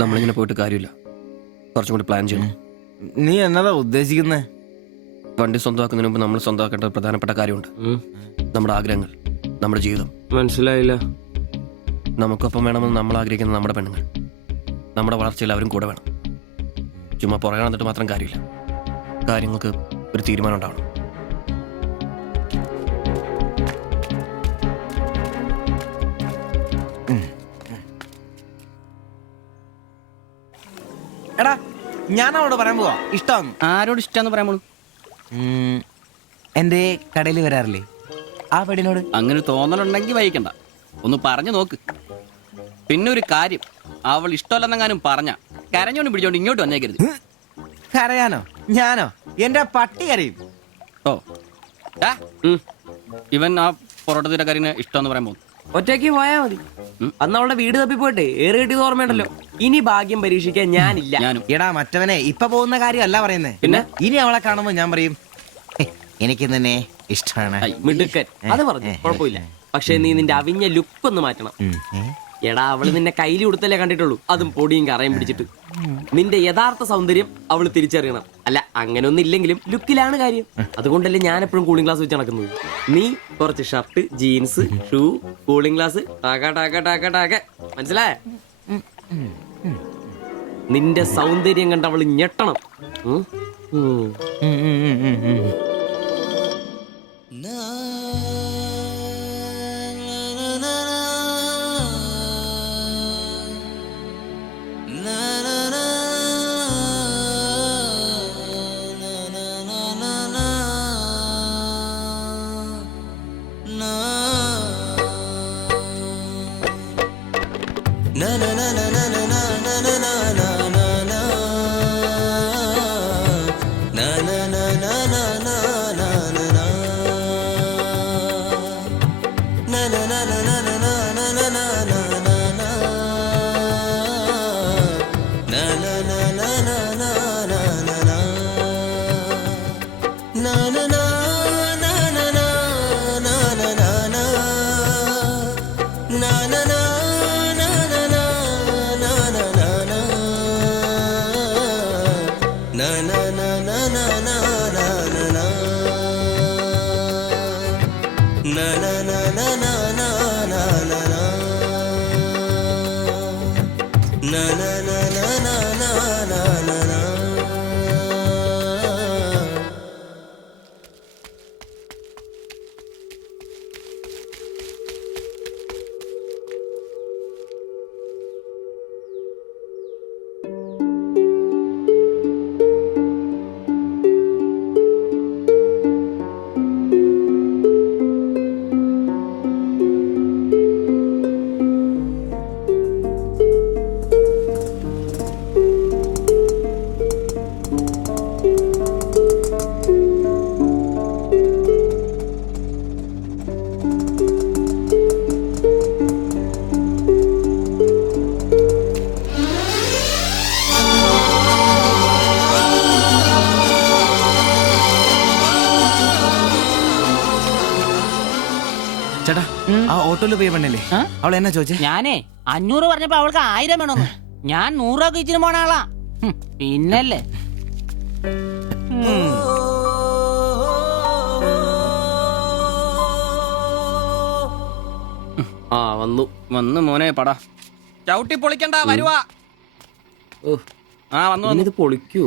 നമ്മളിങ്ങനെ പോയിട്ട് കാര്യമില്ല, കുറച്ചും കൂടി പ്ലാൻ ചെയ്യണം. നീ എന്നതാ ഉദ്ദേശിക്കുന്നേ? വണ്ടി സ്വന്തമാക്കുന്നതിന് മുമ്പ് നമ്മൾ സ്വന്തമാക്കേണ്ട ഒരു പ്രധാനപ്പെട്ട കാര്യമുണ്ട്. നമ്മുടെ ആഗ്രഹങ്ങൾ, നമ്മുടെ ജീവിതം. മനസ്സിലായില്ല. നമുക്കൊപ്പം വേണമെന്ന് നമ്മൾ ആഗ്രഹിക്കുന്ന നമ്മുടെ പെണ്ണുങ്ങൾ, നമ്മുടെ വളർച്ചയിൽ അവരും കൂടെ വേണം. ചുമ്മാ പുറകെ നടന്നിട്ട് മാത്രം കാര്യമില്ല. കാര്യങ്ങൾക്ക് ഒരു തീരുമാനം ഉണ്ടാവണം. എടാ, ഞാൻ അവളോട് പറയാൻ പോവാ ഇഷ്ടം. ആരോട് ഇഷ്ടമെന്ന് പറയാൻ പോണു? എന്റെ കടയിൽ വരാറില്ലേ ആ പെടിനോട്? അങ്ങനെ തോന്നലുണ്ടെങ്കിൽ വഹിക്കണ്ട, ഒന്ന് പറഞ്ഞു നോക്ക്. പിന്നെ ഒരു കാര്യം, അവൾ ഇഷ്ടമല്ലെന്നെങ്ങാനും പറഞ്ഞ കരഞ്ഞോണ്ട് പിടിച്ചോണ്ട് ഇങ്ങോട്ട് വന്നേക്കരുത്. കരയാനോ? ഞാനോ? എന്റെ പട്ടി കരയും. ഓ ഇവൻ ആ പൊറോട്ടത്തിന്റെ കാര്യത്തിന് ഇഷ്ടമെന്ന് പറയാൻ പോകുന്നു. ഒറ്റയ്ക്ക് പോയാ മതി. അന്ന് അവളുടെ വീട് തപ്പി പോട്ടെ, ഏറെ കിട്ടിയത് ഓർമ്മയുണ്ടല്ലോ. ഇനി ഭാഗ്യം പരീക്ഷിക്കാൻ ഞാനില്ല. ഞാനും. എടാ മറ്റവനെ, ഇപ്പൊ പോകുന്ന കാര്യമല്ല പറയുന്നേ. പിന്നെ ഇനി അവളെ കാണുമ്പോ ഞാൻ പറയും എനിക്ക് തന്നെ ഇഷ്ടമാണ്. മിടുക്കൻ, അത് പറഞ്ഞു കുഴപ്പമില്ല. പക്ഷെ നീ നിന്റെ അവിഞ്ഞ ലുക്ക് ഒന്ന് മാറ്റണം. എടാ, അവള് നിന്നെ കയ്യിൽ കൊടുത്തല്ലേ കണ്ടിട്ടുള്ളൂ, അതും പൊടിയും കറയും പിടിച്ചിട്ട്. നിന്റെ യഥാർത്ഥ സൗന്ദര്യം അവള് തിരിച്ചറിയണം. അല്ല, അങ്ങനെ ഒന്നും ഇല്ലെങ്കിലും ലുക്കിലാണ് കാര്യം. അതുകൊണ്ടല്ലേ ഞാൻ എപ്പോഴും കൂളിംഗ് ഗ്ലാസ് വെച്ച് നടക്കുന്നത്. നീ കുറച്ച് shirt, jeans, shoe, cooling glass, മനസ്സിലായ? നിന്റെ സൗന്ദര്യം കണ്ട് അവള് ഞെട്ടണം. ചേട്ടാ, ആ ഓട്ടോയിൽ പോയി പെണ്ണല്ലേ അവൾ എന്നാ ചോദിച്ചേ? ഞാനേ 500 പറഞ്ഞപ്പോ അവൾക്ക് 1000 വേണമെന്ന്. ഞാൻ 100 രൂപ ഇച്ചിരി പോണ ആളാ. പിന്നല്ലേ വന്നു വന്ന് മോനെ പടാ ചവിട്ടി പൊളിക്കണ്ട, വരുവാ. ആ വന്നു വന്നു. ഇത് പൊളിക്കൂ.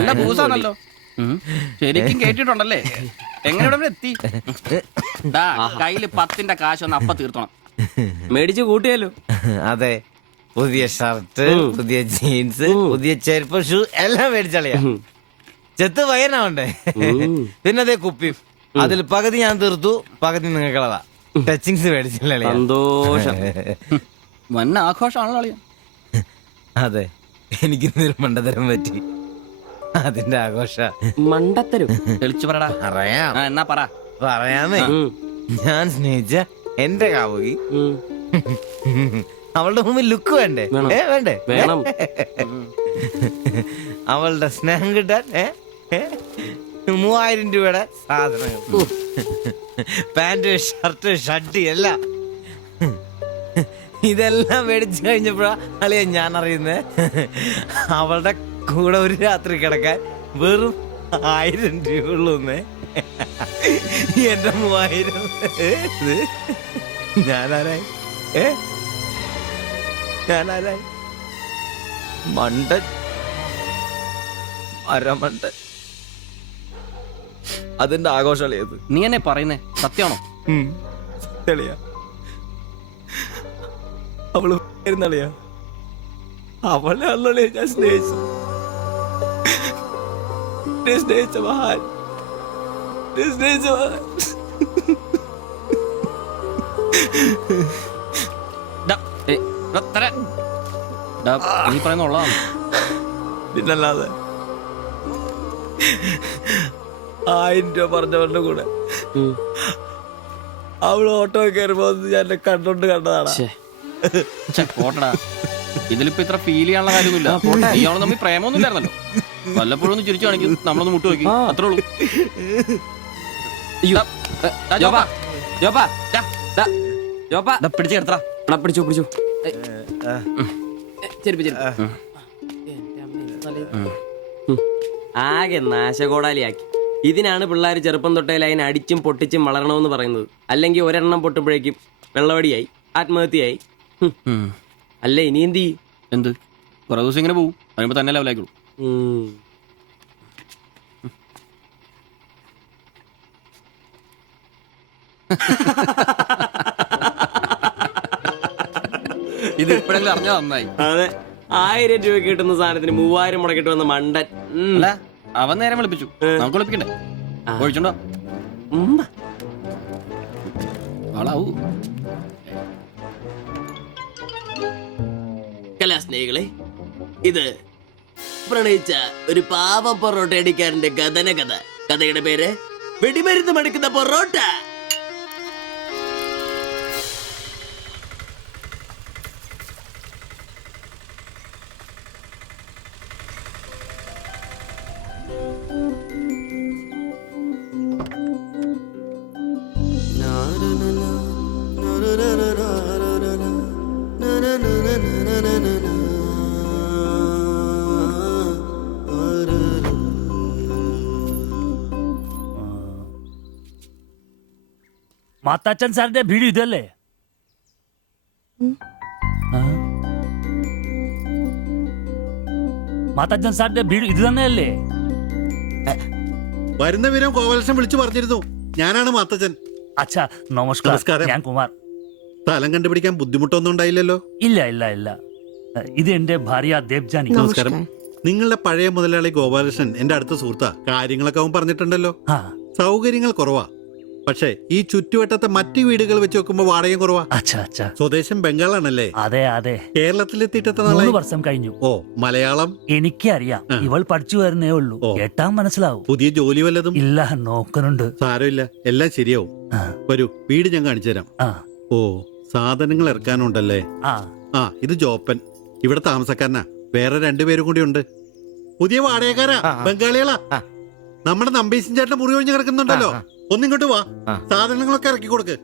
നല്ല പൂസാണല്ലോ. ശരിക്കും കേട്ടിട്ടുണ്ടല്ലേ? എങ്ങനെ ഇവിടെ എത്തി? കയ്യില് 10ന്റെ കാശൊന്ന് അപ്പ തീർത്തണം. മേടിച്ച് കൂട്ടിയല്ലോ. അതെ, പുതിയ ഷർട്ട്, പുതിയ ജീൻസ്, പുതിയ ചെരുപ്പ്, ഷൂ എല്ലാം മേടിച്ചളിയാ. ചെത്ത് പയ്യനാവണ്ടേ? പിന്നെ അതേ കുപ്പി, അതിൽ പകുതി ഞാൻ തീർത്തു, പകുതി നിങ്ങൾക്കുള്ളതാ. ടച്ചിങ്സ് മേടിച്ചില്ലേ? സന്തോഷം. വന്ന ആഘോഷമാണല്ലോ അളിയാ. അതെ, എനിക്കിന്നൊരു മണ്ടതരം പറ്റി, അതിന്റെ ആഘോഷ. മണ്ടത്തരും തെളിച്ചു പറടാ. അറിയാം. എന്നാ പറ. പറയാമേ. ഞാൻ സ്നേഹിച്ച എന്റെ കാമുകി അവളുടെ മുമ്പിൽ ലുക്ക് വേണ്ടേ? വേണ്ടേ? വേണം. അവളുടെ സ്നേഹം കിട്ടാൻ 3000 രൂപയുടെ സാധനങ്ങൾ, പാന്റ്, ഷർട്ട്, ഷഡ്ഡി എല്ലാം. ഇതെല്ലാം മേടിച്ചു കഴിഞ്ഞപ്പോഴാ അളിയ ഞാൻ അറിയുന്നേ അവളുടെ കൂടെ ഒരു രാത്രി കിടക്കാൻ വെറും 1000 രൂപയുള്ളൂന്നേ. എന്റെ 3000 ഞാനാരായി ഞാനാരായി മണ്ടൻ മരമണ്ടൻ. അതിന്റെ ആഘോഷളിയത് നീ എന്നെ പറയുന്നേ സത്യമാണോ? തെളിയാ അവള് ളിയാ അവളെ അല്ലേ ഞാൻ സ്നേഹിച്ചു. സ്നേഹിച്ച മഹാൻ സ്നേഹിച്ച മഹാൻ. നീ പറയുന്ന ഉള്ളതാണ്. പിന്നല്ലാതെ 1000 രൂപ പറഞ്ഞവരുടെ കൂടെ അവള് ഓട്ടോ കയറുമ്പോ ഞാൻ എന്നെ കണ്ടോണ്ട് കണ്ടതാണ്. പോട്ടടാ, ഇതിലിപ്പോ ഇത്ര ഫീൽ ചെയ്യാനുള്ള കാര്യമൊന്നുമില്ല. ഇയാള് തമ്മിൽ പ്രേമൊന്നും ഇല്ലായിരുന്നല്ലോ. വല്ലപ്പോഴും ഒന്ന് ചിരിച്ചു കാണിക്കും, നമ്മളൊന്ന് മുട്ട് നോക്കി, അത്രേ ഉള്ളൂ. പിടിച്ചു കിടത്താ. പിടിച്ചോ പിടിച്ചോ. ആകെ നാശകോടാലിയാക്കി. ഇതിനാണ് പിള്ളേർ ചെറുപ്പം തൊട്ടേ ലൈൻ അടിച്ചും പൊട്ടിച്ചും വളരണമെന്ന് പറയുന്നത്. അല്ലെങ്കിൽ ഒരെണ്ണം പൊട്ടുമ്പോഴേക്കും വെള്ളവടിയായി, ആത്മഹത്യയായി. അല്ല ഇനി എന്ത് ചെയ്യും? എന്ത് കുറെ ദിവസം ഇങ്ങനെ പോവും, പറയുമ്പോ തന്നെ ലെവലായിക്കോളൂ. ഇത് ഇപ്പോഴെങ്കിലും അറിഞ്ഞാ നന്നായി. അതെ, 1000 രൂപ കിട്ടുന്ന സാധനത്തിന് 3000 മുടക്കിട്ട് വന്ന മണ്ടൻ. അല്ല, അവൻ നേരം വിളിപ്പിച്ചു, നമുക്ക് വിളിപ്പിക്കണ്ടേ? ഒഴിച്ചുണ്ടോ ആളാവൂ. കലാസ്നേഹികളെ, ഇത് പ്രണയിച്ച ഒരു പാവം പൊറോട്ട അടിക്കാരന്റെ കഥന കഥ. കഥയുടെ പേര് വെടിമരുന്ന് മടുക്കുന്ന പൊറോട്ട. മാത്താച്ചൻ സാറിന്റെ വീട് ഇതല്ലേ? മാത്താച്ചൻ സാറിന്റെ വീട് ഇത് തന്നെയല്ലേ? വരുന്ന വിവരം ഗോപാലകൃഷ്ണൻ വിളിച്ചു പറഞ്ഞിരുന്നു. ഞാനാണ് മാത്തച്ഛൻ. അച്ഛാ നമസ്കാരം. ഞാൻ കുമാർ. സ്ഥലം കണ്ടുപിടിക്കാൻ ബുദ്ധിമുട്ടൊന്നും ഉണ്ടായില്ലല്ലോ? ഇല്ല ഇല്ല ഇല്ല. ഇത് എന്റെ ഭാര്യ ദേവ്ജാനി. നമസ്കാരം. നിങ്ങളുടെ പഴയ മുതലാളി ഗോപാലകൃഷ്ണൻ എന്റെ അടുത്ത സുഹൃത്താ. കാര്യങ്ങളൊക്കെ അവൻ പറഞ്ഞിട്ടുണ്ടല്ലോ. സൗകര്യങ്ങൾ കുറവാ, പക്ഷേ ഈ ചുറ്റുവട്ടത്തെ മറ്റു വീടുകൾ വെച്ച് നോക്കുമ്പോ വാടകയും കുറവാ. സ്വദേശം ബംഗാളാണല്ലേ? അതെ അതെ. കേരളത്തിലെത്തിയിട്ട് 3 വർഷം കഴിഞ്ഞു. ഓ, മലയാളം എനിക്കറിയാം. ഇവൾ പഠിച്ചു വരുന്നേ ഉള്ളൂ. കേട്ടാ മനസ്സിലാവും. പുതിയ ജോലി വല്ലതും? ഇല്ല, നോക്കുന്നുണ്ട്. സാരമില്ല, എല്ലാം ശരിയാവും. വരൂ, വീട് ഞാൻ കാണിച്ചു തരാം. ഓ, സാധനങ്ങൾ ഇറക്കാനുണ്ടല്ലേ? ഇത് ജോപ്പൻ, ഇവിടെ താമസക്കാരനാ. വേറെ 2 പേരും കൂടി ഉണ്ട്. പുതിയ വാടകക്കാരാ, ബംഗാളികളാ. നമ്മുടെ നമ്പീശൻ ചേട്ടന്റെ മുറി ഒഴിഞ്ഞ് കിടക്കുന്നുണ്ടല്ലോ, ഒന്നിങ്ങോട്ട് വാ. സാധനങ്ങളൊക്കെ ഇറക്കി കൊടുക്ക്.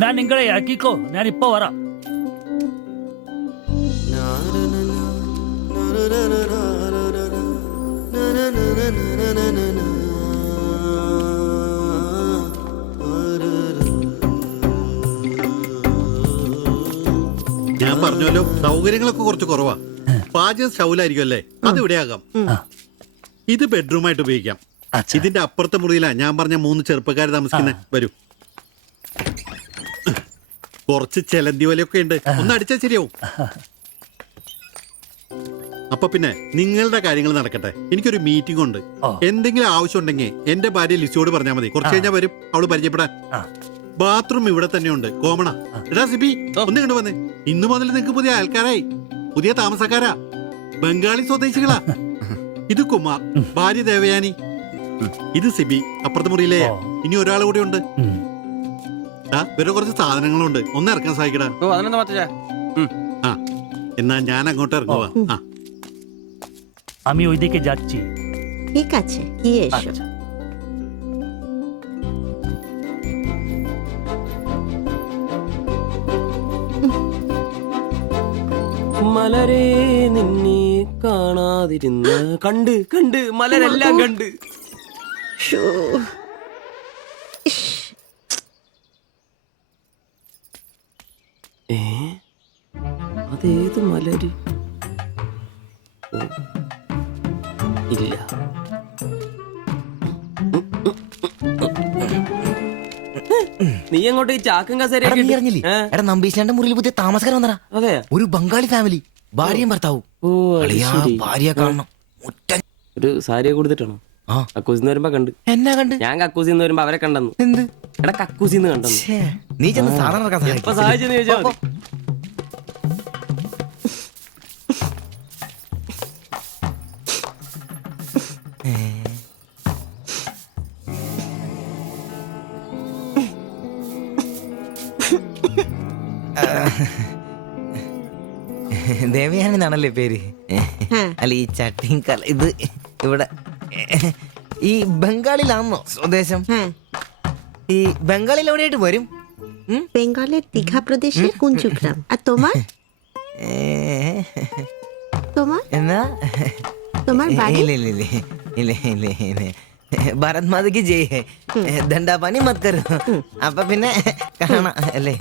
ഞാൻ നിങ്ങളെ ഇറക്കിക്കോ, ഞാൻ ഇപ്പൊ വരാം. ഞാൻ പറഞ്ഞല്ലോ, സൗകര്യങ്ങളൊക്കെ കുറച്ച് കുറവാ. പാചകം സ്റ്റൗലായിരിക്കും അല്ലേ? അത് ഇവിടെ ആകാം. ഇത് ബെഡ്റൂമായിട്ട് ഉപയോഗിക്കാം. ഇതിന്റെ അപ്പുറത്തെ മുറിയിലാ ഞാൻ പറഞ്ഞ 3 ചെറുപ്പക്കാർ താമസിക്കുന്നത്. വരൂ. കുറച്ച് ചെലന്തി വലയൊക്കെ ഉണ്ട്, ഒന്ന് അടിച്ചാൽ ശരിയാവും. അപ്പൊ പിന്നെ നിങ്ങളുടെ കാര്യങ്ങൾ നടക്കട്ടെ. എനിക്കൊരു മീറ്റിംഗ് ഉണ്ട്. എന്തെങ്കിലും ആവശ്യം ഉണ്ടെങ്കിൽ എന്റെ ഭാര്യ ലിസിയോട് പറഞ്ഞാൽ മതി. കുറച്ച് കഴിഞ്ഞാൽ വരും അവള് പരിചയപ്പെടാൻ. ബാത്റൂം ഇവിടെ തന്നെയുണ്ട്, കോമണ. എടാ സിബി, ഒന്ന് കണ്ടു വന്നേ. ഇന്നു മുതൽ നിങ്ങൾക്ക് പുതിയ ആൾക്കാരായി, പുതിയ താമസക്കാരാ, ബംഗാളി സ്വദേശികളാ. ഇത് കുമാർ, ഭാര്യ ദേവയാനി. ഇത് സിബി, അപ്പുറത്തെ മുറിയിലെ. ഇനി ഒരാൾ കൂടി ഉണ്ട്. വേറെ കുറച്ച് സാധനങ്ങളുണ്ട്, ഒന്ന് ഇറക്കാൻ സഹായിക്കടാ. എന്നാ ഞാൻ അങ്ങോട്ട് ഇറങ്ങുവാ. আমি ওইদিকে যাচ্ছি। ঠিক আছে, গিয়ে এসো। മലരെ നിന്നെ കാണാതിരുന്ന കണ്ട് കണ്ട് മലരെല്ലാം കണ്ട്. ഷോ. ഏ അതേത് മലര്? ഓ, ഇല്ല. നീ അങ്ങോട്ട് ഈ ചാക്കും കസേരയൊക്കെ നീ ഇട്ട്- അറിഞ്ഞില്ലേ ഏ? എടാ നമ്പീശാന്റെ മുറിയിൽ പുതിയ താമസക്കാരൻ വന്നടാ. അതെ. ഒരു ബംഗാളി ഫാമിലി, ഭാര്യയും ഭർത്താവും. ഓ അത് അളിയാ, ശരി. ഭാര്യ കാണണം. ഒറ്റ ഒരു സാരിയൊക്കെ കൊടുത്തിട്ടാണോ? ആ. കക്കൂസിന്ന് വരുമ്പോ കണ്ട്. എന്നാ കണ്ട്? ഞാൻ കക്കൂസിന്ന് വരുമ്പോ അവരെ കണ്ടെന്നു. എന്ത്? എടാ കക്കൂസിന്ന് കണ്ടെന്നു. ഛേ, നീ ചെന്ന് സാധനം ഇറക്കാൻ എപ്പോ സഹായിക്ക്. സഹായിച്ചെന്ന് ചോദിച്ചാ മതി. ദേവയാനി എന്നാണല്ലേ പേര്? അല്ല ഈ ചട്ടിയും കല ഇത് ഇവിടെ ഈ ബംഗാളിലാണോ സ്വദേശം? ഈ ബംഗാളിൽ എവിടെയായിട്ട് വരും? বেঙ্গলের দীঘা প্রদেশের কুঞ্জগ্রাম। আর তোমার তোমার എന്നാ তোমার বাড়ি? ഇല്ല ഇല്ല ഇല്ല ഇല്ല ഇല്ല ഇല്ല ഭാരത് മാതയ്ക്ക് ജയ്. ദണ്ഡാപാനി മത് കരോ. അപ്പൊ പിന്നെ കാണാം അല്ലേ?